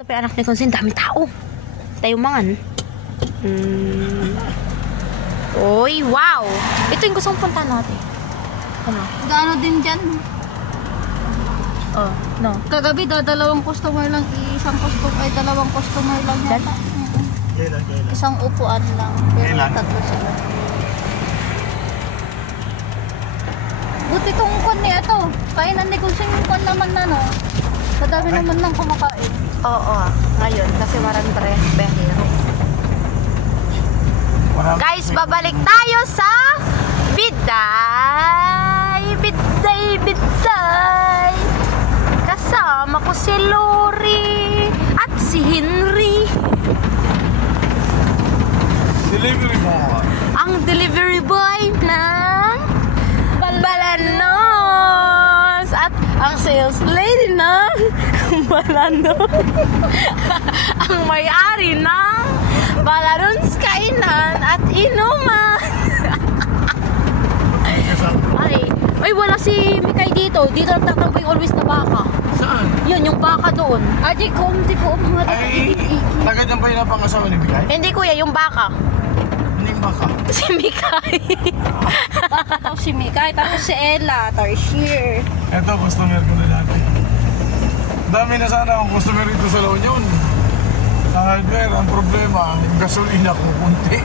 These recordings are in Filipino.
Ito pa anak ni Konsin, daming tao. Tayo mangan. Uy, wow! Ito yung gusto kong punta natin. Ano? Gaano din dyan? Oh, no. Kagabi dalawang customer lang, dalawang customer lang yata. Kailan? Isang upuan lang. Pero Kailan? tatlo sila. Buti tong kon niya ito. Kainan ni Kunsing yung kon naman na no. Madami naman nang kumakain. Oo, ngayon kasi marang behero. Guys, babalik tayo sa Biday. Kasama ko si Lori at si Henry. Delivery boy. Ang delivery boy ng Balanos at ang sales lady ng Balanos. Ang may-ari ng Balanos Kainan at Inuman. Ay, wala si Mikay dito. Dito nagtatampo yung always na baka. Saan? Yun, yung baka doon. Di ko. Ay, tagad yan ba yung napangasawa ni Bigay? Hindi kuya, yung baka. Ano yung baka? Si Mikay. Tapos si Mikay, tapos si Ella, Tarsier. Eto, customer ko na dati. Dami na sana akong customer dito sa La Union. Sa hardware, ang problema, yung gasolina ko kunti.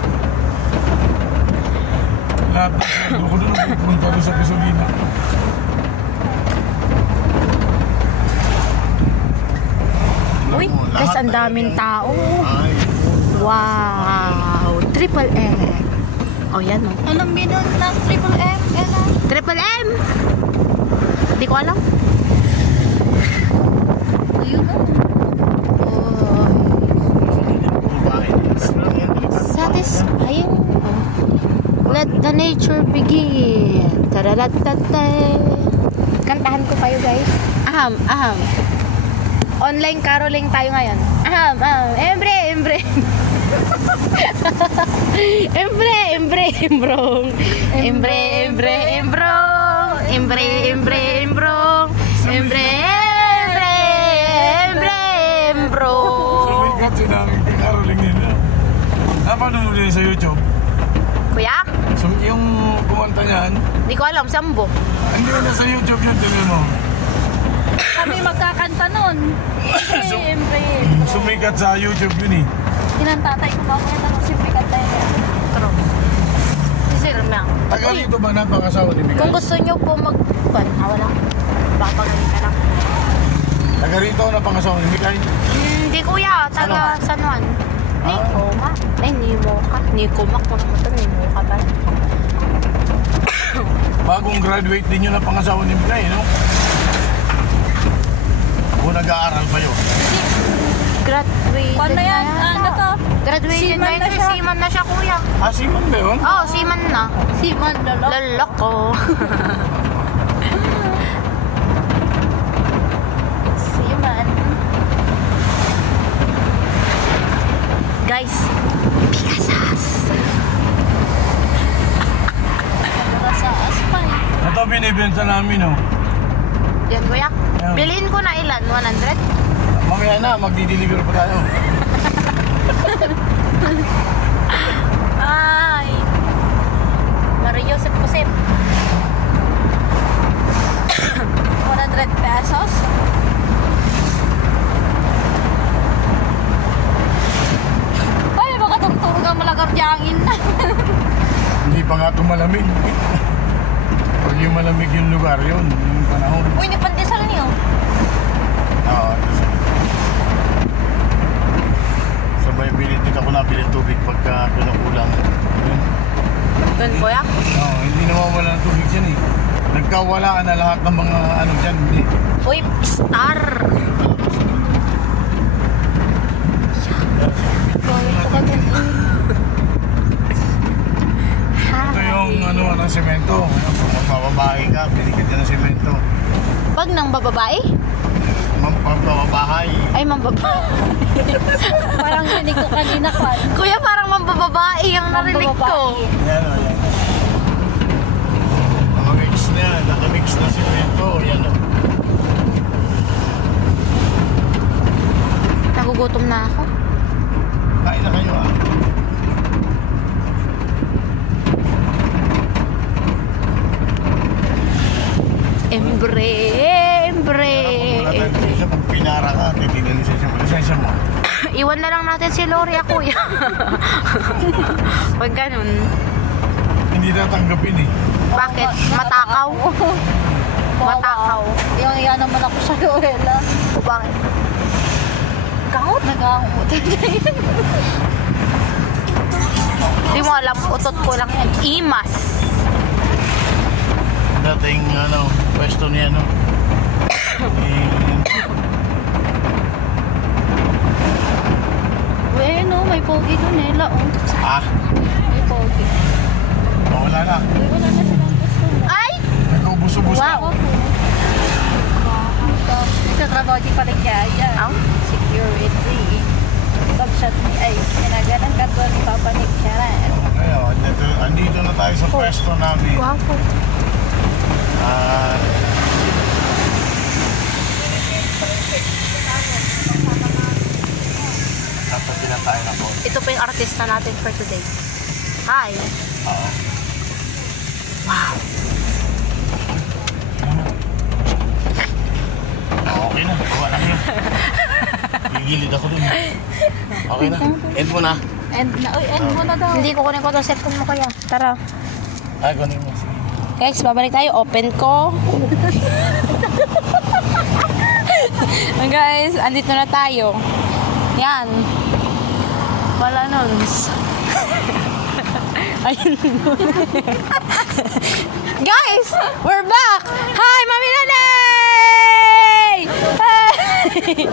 Lahat ng sweldo ko doon pupunta doon sa gasolina. Uy, guys, ang daming tao. Wow, Triple M. Oh, yan o. Anong binon ng Triple M, Ella? Triple M? Hindi ko alam. Ayun na. Satisfying. Let the nature begin. Tararatata. Kantahan ko kayo, guys. Aham. Online caroling tayo ngayon. Aham. Embre. Embrong. Sumikat yun namin kay Caroling nila. Napanood mo din sa YouTube? Kuya? Yung kumanta niyan? Hindi ko alam, sambo. Hindi na sa YouTube yun, tingnan mo. Kami magkakanta nun. Sumikat sa YouTube yun eh. Kinantatay ko ba? Kaya tanong simple kanta yun. True. Si Sir Mang. Taga rito ba napangasawa ni Bigay? Kung gusto nyo po wala. Papagaling ka lang. Taga rito napangasawa ni Bigay? Hindi kuya, taga San Juan. Nikoma. Ay, Nimoka. Nikoma ko naman ito. Nimoka ba? Bagong graduate din yun napangasawa ni Bigay, no? O nag-aaral pa yun? Graduated Kung na yan, ano to? Graduated na yun. Seaman na siya kuya. Ah, Simon ba yun? Oo, seaman na. Simon, lolo. Loloko. Seaman. Guys, Picassas. Sa aspay. Ito binibenta namin, no? Yan kuya. Yeah. Bilhin ko na ilan? 100? Mamaya na, magdi-deliver pa tayo. Ay. Mario Josep. 100 pesos. Ay, baka tungtong ang malagar diyangin na. Hindi pa nga malamig. Pag yung malamig yung lugar yun, yung panahon. Uy, ni pandesal niyo. Oo. Sabay bilit din ako nabiling tubig pagka pinukulang. Doon kuya? Oo, hindi nawawala ng tubig dyan eh. Nagkawalaan na lahat ng mga ano dyan. Hindi. Uy, star. Ito yung ano ng semento. Kung magbababae ka, pinikit ka ng semento. Pag nang bababae? Magbababahay. Ay, mambabae. Parang rinig ko kanina pa. Kuya, parang mambababae ang narinig ko. Yan o, yan. Nakamix na yan. Nakamix na semento. Yan o. Nagugutom na ako. Kain na kayo ah. Embre. Pag pinara ka, titignan lisensya mo. Lisensya mo. Iwan na lang natin si Lori, kuya. Pag ganun. Hindi tatanggapin eh. Bakit? Matakaw? Matakaw. Iyang naman ako sa Ella. O bakit? Kangot? Nag-aangot. Hindi mo alam, utot ko lang yan. Imas. Dating pwesto niya May pogi doon Ella. Ah, May pogi. wala na. Wala na silang gusto na. Ay! Nag-ubus-ubus na. Wow. Nagtatrabaho di pala kaya. Ang? Security. Pag-shot ni ay, sinaganan ka doon ni Papa Nick Charan. Kaya, andito na tayo sa pwesto namin. Wow po. Tatabi na tayo na po. Ito po yung artista natin for today. Hi. Oo. Wow. Okay na, bawa na kayo. Gigilid ako dun. Okay na, end mo na. End mo na daw. Hindi ko kunin ko itong cellphone mo, kuya. Tara. Ay, kunin mo. Sige. Guys, babalik tayo. Open ko. Guys, andito na tayo. Yan. Wala nun. Ayun. Guys, we're back. Hi, Mami Nanay! Hey!